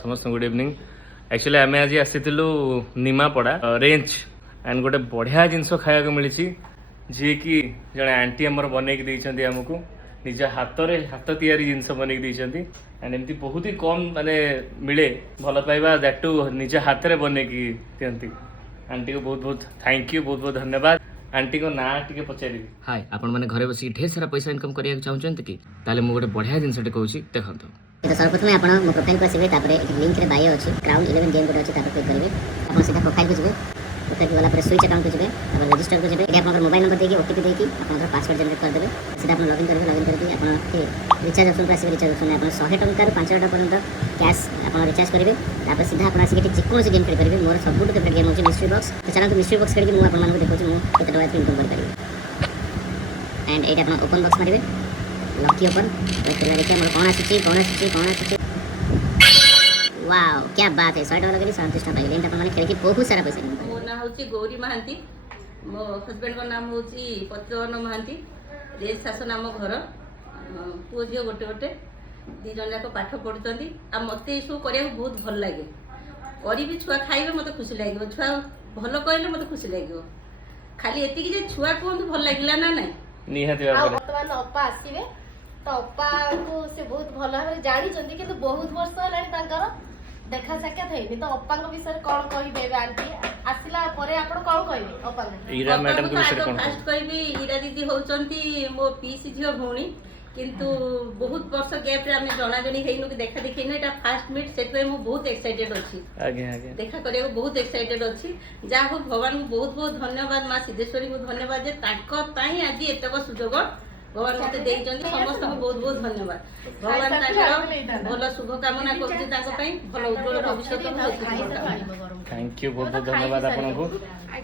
समस्त good evening. Actually आम आज आसीलु निमापड़ा रेंज एंड गोटे बढ़िया जिनस खाया मिली जी कि जड़े आंटी आमर बनईक देती आमको निज हाथ या जिनस बनईक देती एंड एमती बहुत ही कम माने मिले भल पाइबा दैट टू निज हाथ में बनईक दिखती। आंटी को बहुत बहुत थैंक यू, बहुत बहुत धन्यवाद। आंटी को ना टी पचारि हाय आपण मैंने घरे बस ढेर सारा पैसा इनकम करने चाहते कि ताले मुझे गोटे बढ़िया जिनसटे कहूँ देखो। तो सर्वप्रथम आप मो प्रोफाइल को आसवे लिंक रे बायो अच्छी क्राउन 11 गेम गोटे अच्छी क्लिक करेंगे। आप सीधा प्रोफाइल को जी प्रोफाइल को गला स्विच अकाउंट को जी रजिस्टर को जी ये आप मोबाइल नंबर देगी ओटीपी देगी आप पासवर्ड जनरेट करदे सीधा आप लॉगिन करेंगे। लॉगिन करके आप रिचार्ज ऑप्शन पर आसवे। रिचार्ज ऑप्शन आप 100 टंका 500 पर्यंत कैश आप रिचार्ज करेंगे। तापर सीधा आप आसिक जेकोसी गेम खेल पारे। मोर सब फेवरेट गेम होची मिस्ट्री बॉक्स। तो चलो मिस्ट्री बॉक्स खेल मुझे आपको देखो मुझे केते टका इनकम कर पारे। एंड ये आप ओपन बॉक्स मारे लकी ओपन देखिए मोर कौन आसी वाओ क्या बात है। 100 टका लगे 37 टका पाइले। आप खेल के बहुत सारा पैसा। मो ना होची गौरी महांती, मो हस्बैंड को नाम होची पतिवन महांती। रेल शासन आम घर पुओ झील गोटे गोटे दी जन जाक पाठ पढ़ुंट आ मत ये सब करा बहुत भल लगे। करी छुआ खाइबे मत खुशी लगे। छुआ भल कहले मत खुशी लगे। खाली एति छुआ कहतु भल लगे ना ना निहाती बर्तमान अपा आसवे तो अपा को से बहुत भल भाव जानी कि बहुत वर्ष है देखा साक्षात है। तो अपा विषय कौन कहे आंटी आसला आप कौन कहे अपा ईरा मैडम के विषय कौन फास्ट कहबी ईरा दीदी होचंती मो पीसी झियो भौणी किंतु बहुत वर्ष गैप रे आमे जणा जणी हेइनु कि देखा देखि नै एटा फास्ट मीट सेट मु बहुत एक्साइटेड अछि। आगे आगे देखा करे बहुत एक्साइटेड अछि। जा हो भगवान को बहुत बहुत धन्यवाद। मां सिद्धेश्वरी को धन्यवाद जे ताको ताई आज एतक सुजोग भगवान मते देइचंती। समस्त को बहुत बहुत धन्यवाद। भगवान ताको भल शुभ कामना करछि ताको पई भल उज्जवल भविष्य को। थैंक यू, बहुत बहुत धन्यवाद आपन को।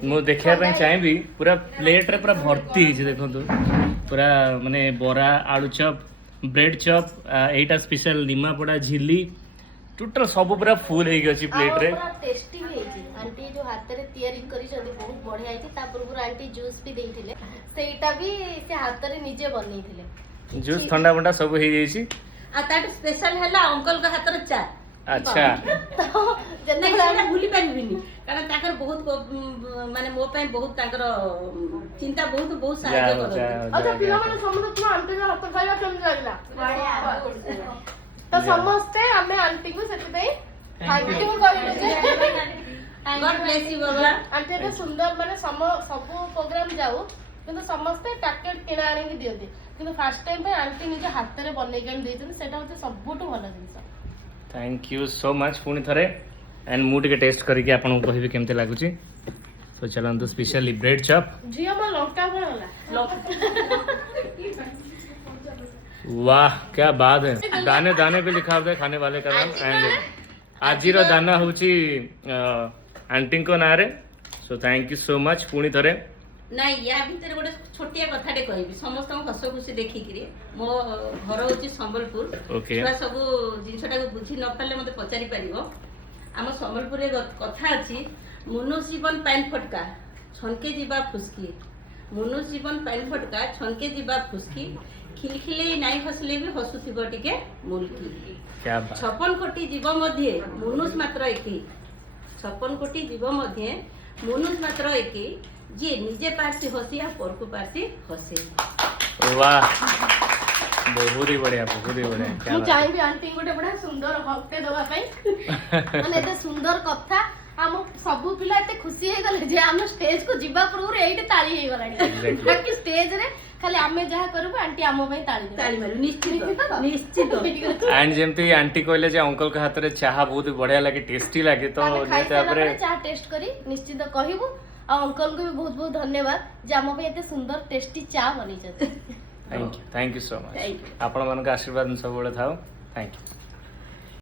मु देखिया पई चाहेबी पूरा प्लेट रे पूरा भर्ती छि देखंतु पूरा माने बरा आलू चप ब्रेड चप एटा स्पेशल निमापड़ा झिल्ली टोटल सब पूरा फुल हे गछि प्लेट रे। टेस्टी भी है आंटी जो हाथ रे तैयारी करी छथि बहुत बढ़िया है। ता पूर्व आंटी जूस भी देइथिले सेटा भी से हाथ रे निजे बनैथिले। जूस ठंडा बंडा सब हे जैसी आ ताट स्पेशल हैला अंकल का हाथ रे चा। अच्छा तो जने भूली पारिबिनी कारण ताकर बहुत माने मो पय बहुत ताकर चिंता बहुत बहुत सहायता करत। अच्छा पिला माने समस्त तुम आंटी का हाथ खाइला केम लागला तो समस्त हमें आंटी को सेति पे थैंक यू कहले। God bless you Baba. Aunty तो सुंदर माने सब प्रोग्राम जाऊ किंतु समस्त पैकेट किना आनी कि दियते किंतु फर्स्ट टाइम पे आंटी निजे हाथ रे बनै के देइतन सेटा होते सबटु भलो जिंस। Thank you so much. पुणी थरे एंड मु टिके टेस्ट करके आपन को कहबी केमते लागुची। तो चलंतु स्पेशली ब्रेड चप जिया मा लंका होला वाह क्या बात है। दाने दाने पे लिखा होता है खाने वाले का नाम एंड आजीर दाना होची आंटी को ना रे। So thank you so much. पुणी थरे ना या भीतर गोटे छोटिया कथाटे कहबी समस्त हस खुशी देखिकी मो घर होची संबलपुर। छुआ सब जिनसटा को बुझी न पाले मते पचारि पारिबो। आम संबलपुर रे कथा अछि मनुष्य जीवन पैन फटका छनके जीवा फुसकी। मनुष्य जीवन पैन फटका छनके जीवा फुसकी खिलखिले नाई हसले भी हसुथिबो टिके मुलकी। क्या बात। 56 कोटी जीव मध्ये मनुष्य मात्र एकी। 56 कोटी जीव मध्ये मनुष्य मात्र एकी जे निजे पासी हसी आ परकु पासी हसे। वाह बहुत ही बढ़िया, बहुत ही बढ़िया। मु चाहि आंटी गोटे बड़ा सुंदर हफ्ते दवा पई माने एते सुंदर कथा हम सब पिला एते खुशी हे गले जे हम स्टेज को जिबा पूर्व एइटे ताली हे गलानी बाकी स्टेज रे खाली आमे जहा करबो आंटी आमो पई ताली मारू निश्चित निश्चित। एंड जेमती आंटी कहले जे अंकल के हाथ रे चाहा बहुत बढ़िया लागे टेस्टी लागे तो तापरे चाहा टेस्ट करी निश्चित कहबो। आ अंकल को भी बहुत बहुत धन्यवाद जे आमो पई एते सुंदर टेस्टी चा बनै छथि। Thank you so much. आपण मन का आशीर्वाद सब बड़े थाओ। Thank you.